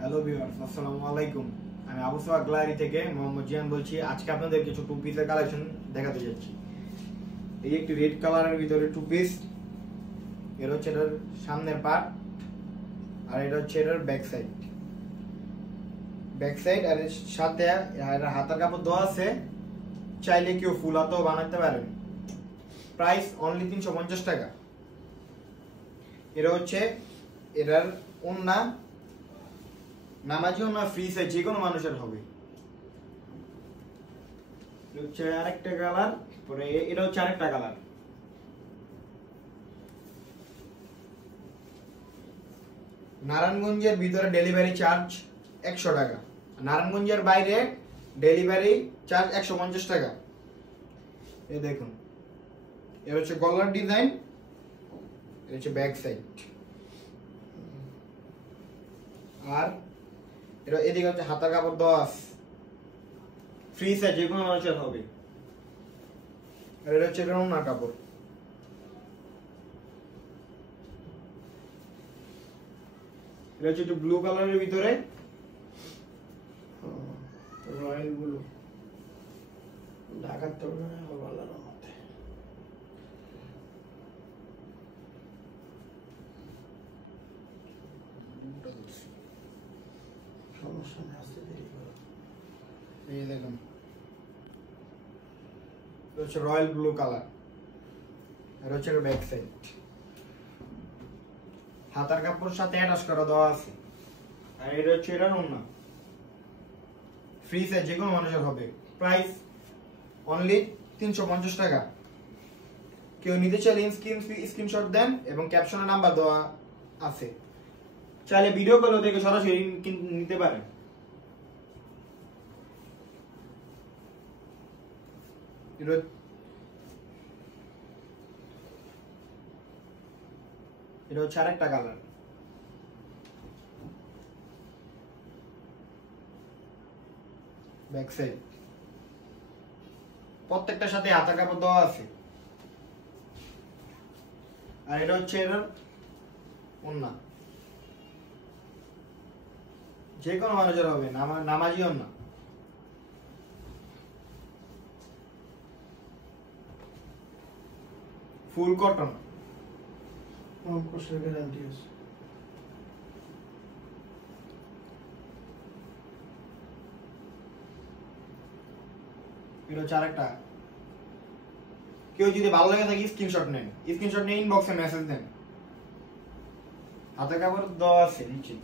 Hello viewers, আসসালামু আলাইকুম। আমি আবু সোহাগ গ্যালারি থেকে মোহাম্মদ জিয়ান বলছি। আজকে আপনাদের কিছু টু পিসের কালেকশন দেখাতে যাচ্ছি। এই একটি রেড কালারের ভিতরে টু পিস, এর হচ্ছে এটার সামনের পার্ট, আর এটা হচ্ছে এটার ব্যাক সাইড আর এর সাথে এর হাতার কাপড় দেওয়া আছে। চাইলে কেউ ফুল হাতাও বানাতে পারেন। প্রাইস অনলি 350 টাকা। এটা হচ্ছে এটার ওন্না, নামাজিও না ফ্রি সাইজ, যে কোনো মানুষের হবে। হচ্ছে আরেকটা কালার, পরে এটা হচ্ছে আরেকটা কালার। নারায়ণগঞ্জের ভিতরে ডেলিভারি চার্জ 100 টাকা, নারায়ণগঞ্জের বাইরে ডেলিভারি চার্জ 150 টাকা। এই দেখুন, এর হচ্ছে গলার ডিজাইন, এর হচ্ছে ব্যাক সাইড, আর এটা এদিকে হচ্ছে হাতার কাপড় দেওয়া আছে। ফ্রি সাইজ, যে কোনো মানুষের হবে। আর এটা হচ্ছে ওড়নার কাপড়। এটা হচ্ছে একটু ব্লু কালারের ভিতরে, রয়্যাল ব্লু, ঢাকার তো ভালো মতে। সমস্যা নেই, আসতে দেরি করো। এই দেখুন, এটা হচ্ছে রয়্যাল ব্লু কালার। এটা হচ্ছে ব্যাক সাইড, হাতার কাপড়ের সাথে অ্যাটাচ করা দেওয়া আছে। আর এটা হচ্ছে এটা ওড়না, ফ্রি সাইজ, যে কোনো মানুষের হবে। প্রাইস অনলি 350 টাকা। কেউ নিতে চাইলে স্ক্রিনশট দেন এবং ক্যাপশনে নাম্বার দেওয়া আছে। চাইলে ভিডিও কলও দেখে সরাসরি নিতে পারেন। এটা হচ্ছে আরেকটা কালার। ব্যাক সাইড, প্রত্যেকটার সাথে হাতা কাপড় দেওয়া আছে। আর এটা হচ্ছে এর ওন্না, যে কোনো মানুষের হবে, নামাজি ওন্না। ফুল কটন, কোর্সের গ্যারান্টি আছে। এটা হচ্ছে আরেকটা। কেউ যদি ভালো লাগে থাকে স্ক্রিনশট নেন, স্ক্রিনশট নিয়ে ইনবক্সে মেসেজ দেন। হাতে কাপড় দেওয়া আছে নিচে।